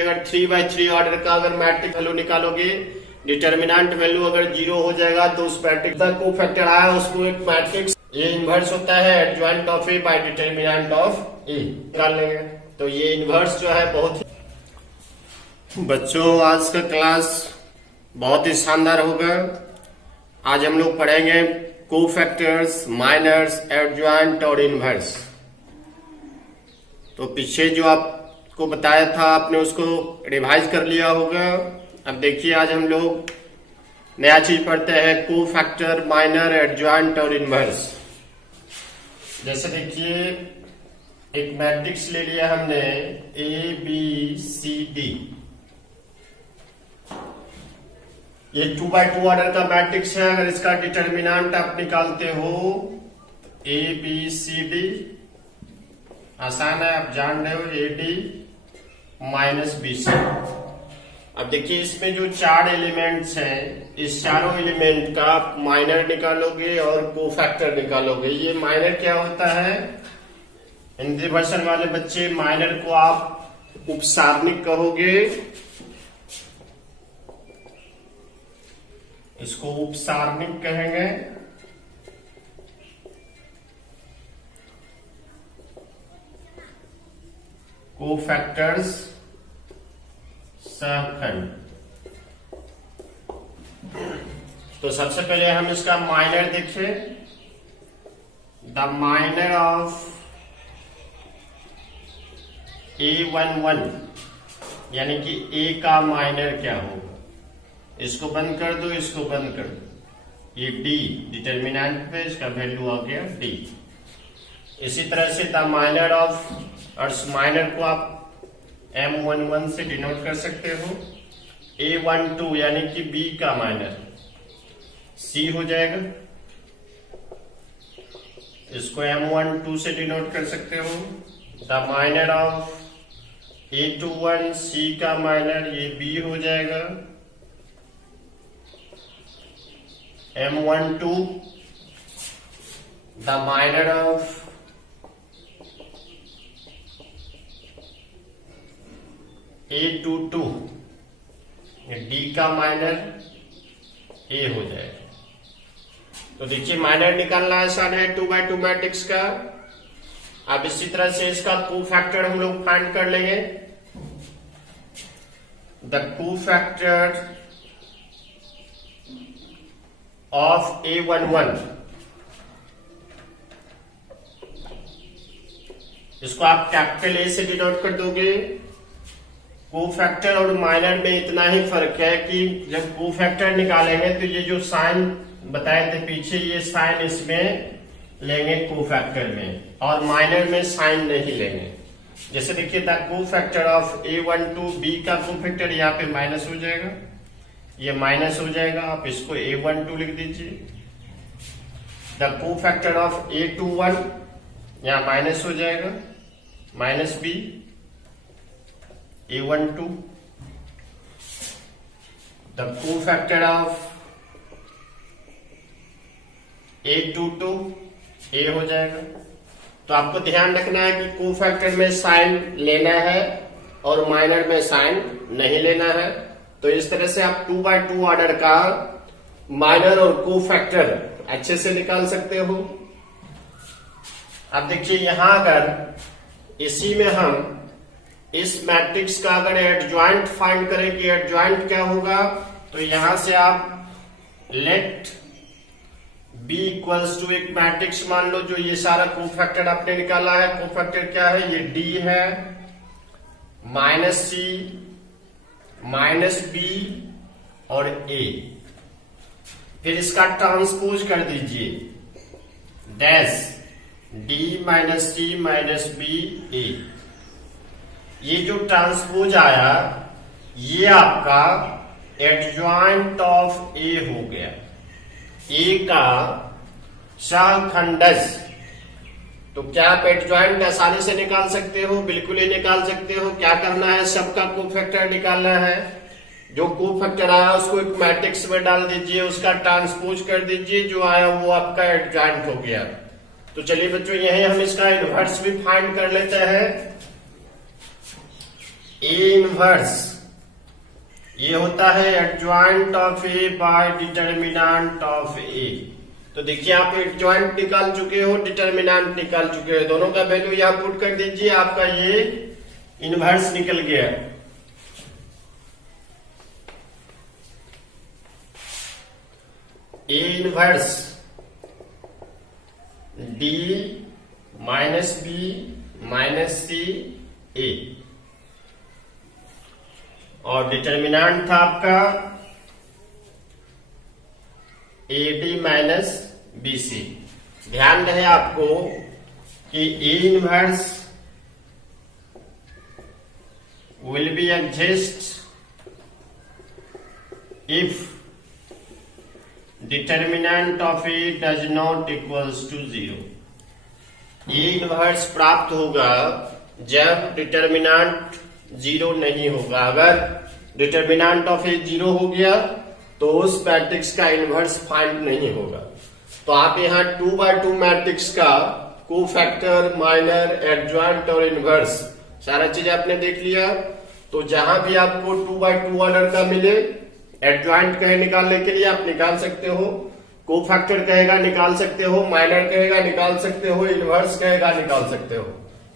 अगर 3/3 ऑर्डर का अगर मैट्रिक्स वैल्यू निकालोगे, डिटर्मिनेंट वैल्यू अगर 0 हो जाएगा तो उस मैट्रिक्स का कोफैक्टर आया उसको एक मैट्रिक्स ये इनवर्स होता है adjoint of A by determinant of A निकाल लेंगे। तो ये इनवर्स जो है बहुत बच्चों आज का क्लास बहुत ही शानदार होगा। आज हम लोग पढ़ेंगे कोफैक्टर्स, माइनर्स, एडजॉइंट और इनवर्स। तो पीछे जो आपको बताया था आपने उसको रिवाइज कर लिया होगा। अब देखिए आज हम लोग नया चीज पढ़ते हैं कोफैक्टर, माइनर, एडजॉइंट और इनवर्स। जैसे देखिए एक मैट्रिक्स ले लिया हमने ABCD, ये 2x2 ऑर्डर का मैट्रिक्स है। अगर इसका डिटर्मिनेंट आप निकालते हो ABCD, आसान है, आप जान रहे हो AD माइनस BC। अब देखिए इसमें जो 4 एलिमेंट्स हैं, इस चारों एलिमेंट का आप माइनर निकालोगे और कोफैक्टर निकालोगे। ये माइनर क्या होता है, हिंदी वर्षन वाले बच्चे माइनर को आप उपसारणिक कहोगे, इसको उपसारणिक कहेंगे। कोफैक्टर्स सहखंड। तो सबसे पहले हम इसका माइनर देखें। द माइनर ऑफ A11 यानी कि A का माइनर क्या होगा, इसको बंद कर दो, इसको बंद कर दो, ये D डिटर्मिनेंट पे इसका वैल्यू आ गया D। इसी तरह से द माइनर ऑफ, और माइनर को आप M11 से डिनोट कर सकते हो। A12 यानी कि B का माइनर C हो जाएगा, इसको M12 से डिनोट कर सकते हो। The minor of A21 C का माइनर ये B हो जाएगा। M12 the minor of A22 D का माइनर A हो जाएगा। तो देखिए माइनर निकालना आसान है 2x2 मैट्रिक्स का। अब इसी तरह से इसका कोफैक्टर हम लोग फाइंड कर लेंगे। द कोफैक्टर ऑफ A11, इसको आप कैपिटल A से डिनोट कर दोगे। कोफैक्टर और माइनर में इतना ही फर्क है कि जब कोफैक्टर निकालेंगे तो ये जो साइन बताए थे पीछे, ये साइन इसमें लेंगे कोफैक्टर में, और माइनर में साइन नहीं लेंगे। जैसे देखिए the cofactor of A12 B का कोफैक्टर यहाँ पे माइनस हो जाएगा, ये माइनस हो जाएगा, आप इसको A12 लिख दीजिए। द कोफैक्टर ऑफ A21 यहाँ माइनस हो जाएगा, minus B A12। The cofactor of A22 A हो जाएगा। तो आपको ध्यान रखना है कि कोफैक्टर में साइन लेना है और माइनर में साइन नहीं लेना है। तो इस तरह से आप 2x2 ऑर्डर का माइनर और कोफैक्टर अच्छे से निकाल सकते हो। अब देखिए यहां अगर इसी में हम इस मैट्रिक्स का अगर एडजॉइंट फाइंड करें कि एडजॉइंट क्या होगा, तो यहां से आप लेट B इक्वल्स टू एक मैट्रिक्स मान लो, जो ये सारा कोफैक्टर आपने निकाला है। कोफैक्टर क्या है, ये D है, माइनस C, माइनस B और A। फिर इसका ट्रांसपोज कर दीजिए, dash D minus C minus B A। ये जो ट्रांसपोज आया ये आपका एडजॉइंट ऑफ A हो गया, A का सहखंडज। तो क्या आप एडजॉइंट आसानी से निकाल सकते हो? बिल्कुल ही निकाल सकते हो। क्या करना है, सबका कोफैक्टर निकालना है। जो कोफैक्टर आया उसको एक मैट्रिक्स में डाल दीजिए, उसका ट्रांसपोज कर दीजिए, जो आया वो आपका एडजॉइंट हो गया। तो चलिए बच्चों यही हम इसका इनवर्स भी फाइंड कर लेते हैं। ए इनवर्स ये होता है adjoint of A by determinant of A. तो देखिए आप एडजॉइंट निकाल चुके हो, डिटर्मिनेंट निकाल चुके हो, दोनों का वैल्यू यहां पुट कर दीजिए, आपका ये इनवर्स निकल गया। A inverse D minus B minus C A, और डिटर्मिनेंट था आपका A D minus B C. ध्यान रहे आपको कि A inverse will be exist if determinant of A does not equals to 0। A inverse प्राप्त होगा जब डिटर्मिनेंट 0 नहीं होगा। अगर डिटर्मिनेंट ऑफ ए 0 हो गया तो उस मैट्रिक्स का इनवर्स फाइंड नहीं होगा। तो आप यहाँ 2x2 मैट्रिक्स का कोफैक्टर, माइनर, एडजॉइंट और इनवर्स सारा चीज आपने देख लिया। तो जहां भी आपको 2x2 ऑर्डर का मिले, एडजॉइंट कहे निकालने के लिए आप निकाल सकते हो, कोफैक्टर कहेगा निकाल सकते हो, माइनर कहेगा निकाल सकते हो, इनवर्स कहेगा निकाल सकते हो।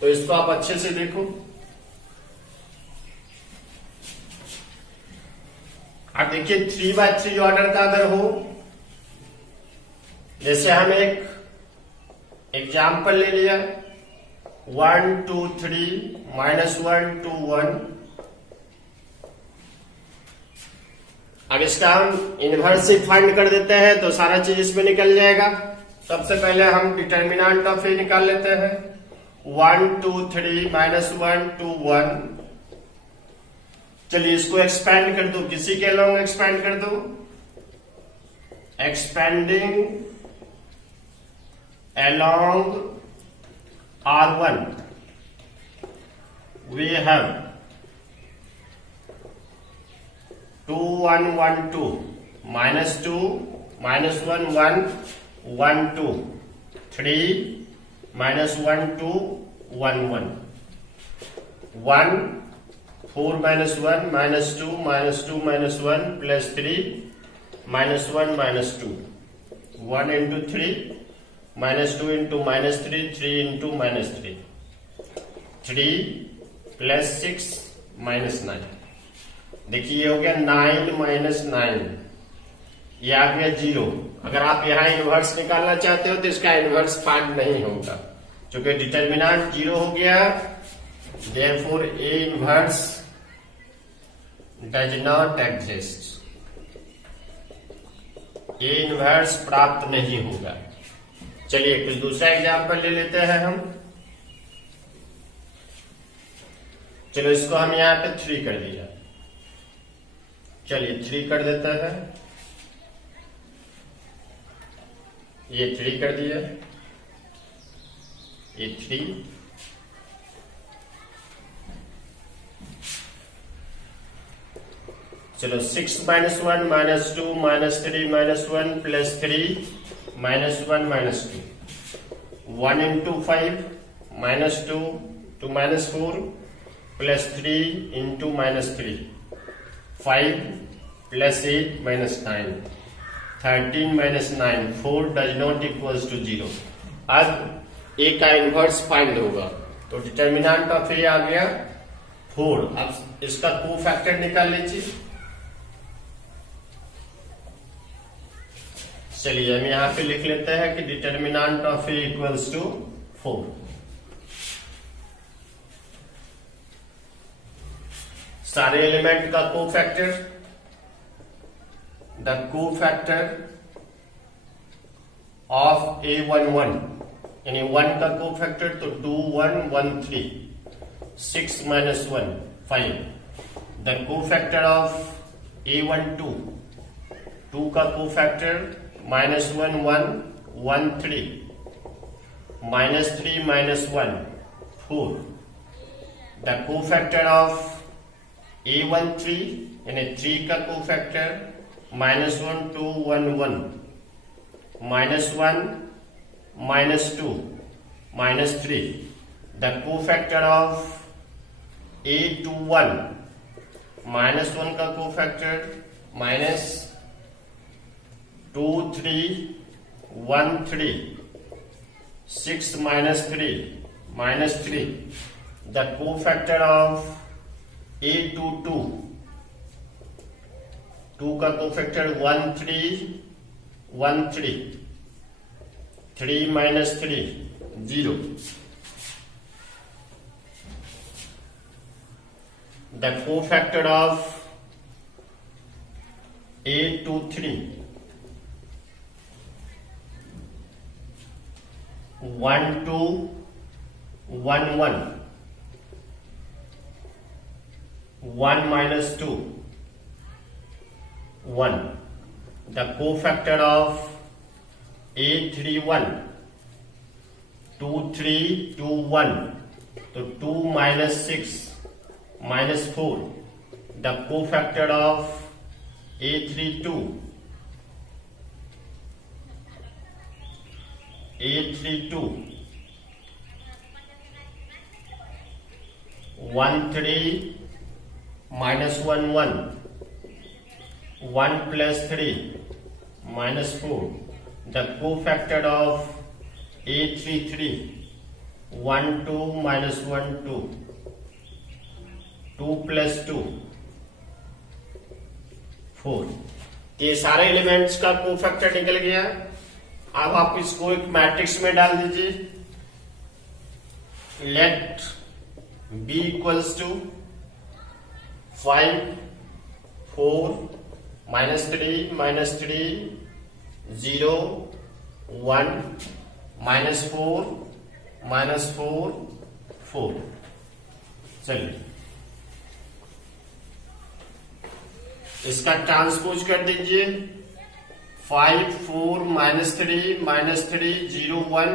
तो इसको आप अच्छे से देखो। अब देखिए 3x3 ऑर्डर का अगर हो, जैसे हम एक एग्जाम्पल ले लिया 1 2 3 -1 2 1। अब इसका हम इनवर्स से फाइंड कर देते हैं तो सारा चीज इसमें निकल जाएगा। सबसे पहले हम डिटर्मिनेंट ऑफ ए निकाल लेते हैं 1 2 3 -1 2 1। चलिए इसको एक्सपेंड कर दो, किसी के लॉन्ग एक्सपेंड कर दो। Expanding along R1 we have 2 1 1 2 -2 -1 1 1 2 3 -1 2 1 1 1 4 -1 -2 -2 -1 plus 3 -1 -2 1 into 3 -2 into -3 3 into -3 3 plus 6 -9। देखिए ये हो गया 9 - 9, ये आ गया 0। अगर आप यहाँ इनवर्स निकालना चाहते हो तो इसका इनवर्स फाइंड नहीं होगा, क्योंकि डिटर्मिनेंट 0 हो गया। Therefore A inverse does not exist, A inverse प्राप्त नहीं होगा। चलिए कुछ दूसरा एग्जाम्पल ले लेते हैं हम। चलो इसको हम यहां पे 3 कर दिया। चलिए 3 कर देते हैं, ये 3 कर दिया, ये 3 चलो 6 -1 -2 -3 -1 plus 3 -1 -2 1 into 5 -2 to -4 plus 3 into -3 5 plus 8 -9 13 -9 4 does not equals to 0। अब ए का इनवर्स फाइंड होगा तो डिटर्मिनेंट ऑफ ए आ गया 4। अब इसका कोफैक्टर निकाल लीजिए। चलिए हम यहां पे लिख लेते हैं कि determinant of A equals to 4। सारे एलिमेंट का cofactor, the cofactor of A11 यानी 1 का कोफैक्टर तो 2 1 1 3 6 -1 5। द कोफैक्टर ऑफ A12 2 का cofactor -1 1 1 3 -3 -1 4। The cofactor of A13 यानी 3 का cofactor -1 2 1 1 -1 -2 -3। The cofactor of A21 -1 का cofactor -2313 6 -3 the cofactor of A22 2 का cofactor 1313 3 -3 0 the cofactor of A23 1211 1 -2 1 the cofactor of A31 2321 तो 2 -6 -4 the cofactor of A32 13 -11 1 + 3 -4 the cofactor of A33 12 -12 2 + 2 4 ये सारे elements का cofactor निकल गया। अब आप इसको एक मैट्रिक्स में डाल दीजिए। लेट B = 5 4 -3 -3 0 1 -4 -4 4 चलिए इसका ट्रांसपोज कर दीजिए। 5 4 -3 -3 0 1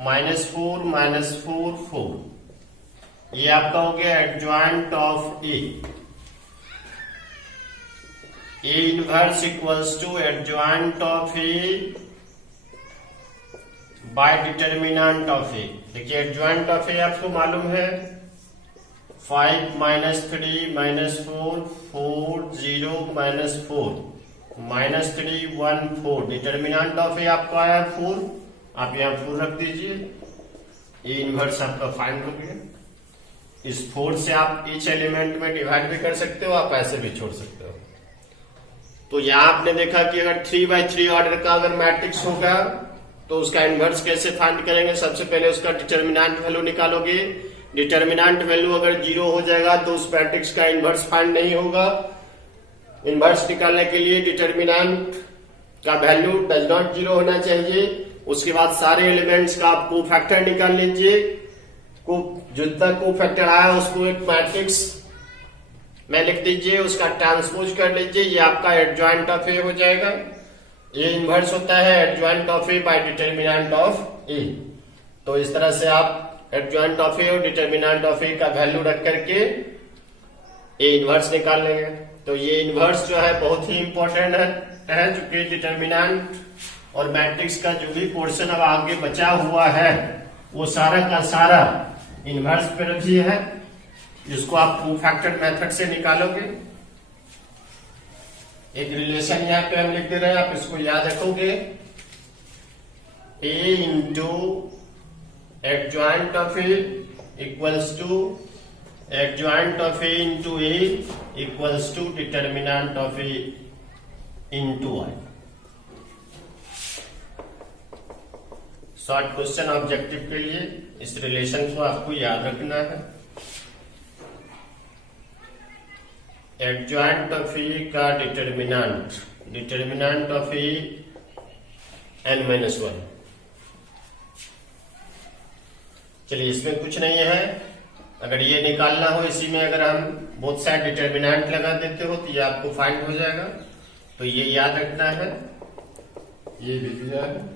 -4 -4 4 ये आपका हो गया adjoint of A inverse equals to adjoint of A by determinant of A. देखिए एडजॉइंट ऑफ ए आपको मालूम है 5 -3 -4 4 0 -4 -3 1 4 डिटर्मिनेंट ऑफ ए आपको आया 4। आप यहां 4 रख दीजिए। ए इनवर्स आपका फाइंड हो गया। इस 4 से आप ईच एलिमेंट में डिवाइड भी कर सकते हो, आप ऐसे भी छोड़ सकते हो। तो यहां आपने देखा कि अगर 3/3 ऑर्डर का अगर मैट्रिक्स होगा तो उसका इनवर्स कैसे फाइंड करेंगे। सबसे पहले उसका डिटर्मिनेंट वैल्यू निकालोगे। डिटर्मिनेंट वैल्यू अगर 0 हो जाएगा तो उस मैट्रिक्स का इनवर्स फाइंड नहीं होगा। इनवर्स निकालने के लिए डिटर्मिनेंट का वैल्यू डज नॉट 0 होना चाहिए। उसके बाद सारे एलिमेंट्स का आप कोफैक्टर निकाल लीजिए। जितना कोफैक्टर आया उसको एक मैट्रिक्स में लिख दीजिए, उसका ट्रांसपोज कर लीजिए। ये आपका एडजॉइंट ऑफ ए हो जाएगा। ये इनवर्स होता है adjoint of A by determinant of A. तो इस तरह से आप एडजॉइंट ऑफ ए और डिटर्मिनेंट ऑफ ए का वैल्यू रख करके ए इनवर्स निकाल लेंगे। तो ये इनवर्स जो है बहुत ही इंपॉर्टेंट है चूंकि डिटर्मिनेंट और मैट्रिक्स का जो भी पोर्शन अब आगे बचा हुआ है वो सारा का सारा इनवर्स पे रखी है, जिसको आप कोफैक्टर मेथड से निकालोगे। एक रिलेशन यहाँ पे हम लिख दे रहे हैं, आप इसको याद रखोगे। A into adjoint of A equals to adjoint of A into A equals to determinant of A into I. Short question objective के लिए इस रिलेशन को आपको याद रखना है। एडजॉइंट ऑफ ए का डिटर्मिनेंट ऑफ ए n-1। चलिए इसमें कुछ नहीं है। अगर ये निकालना हो, इसी में अगर हम बोथ साइड डिटर्मिनेंट लगा देते हो तो ये आपको फाइंड हो जाएगा। तो ये याद रखना है। ये लिख दिया है।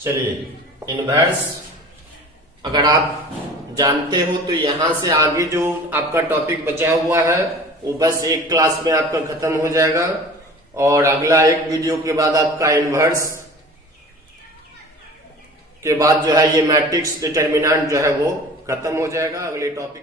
चलिए इनवर्स अगर आप जानते हो तो यहां से आगे जो आपका टॉपिक बचा हुआ है वो बस एक क्लास में आपका खत्म हो जाएगा। और अगला एक वीडियो के बाद आपका इनवर्स के बाद जो है ये मैट्रिक्स डिटर्मिनेंट जो है वो खत्म हो जाएगा। अगले टॉपिक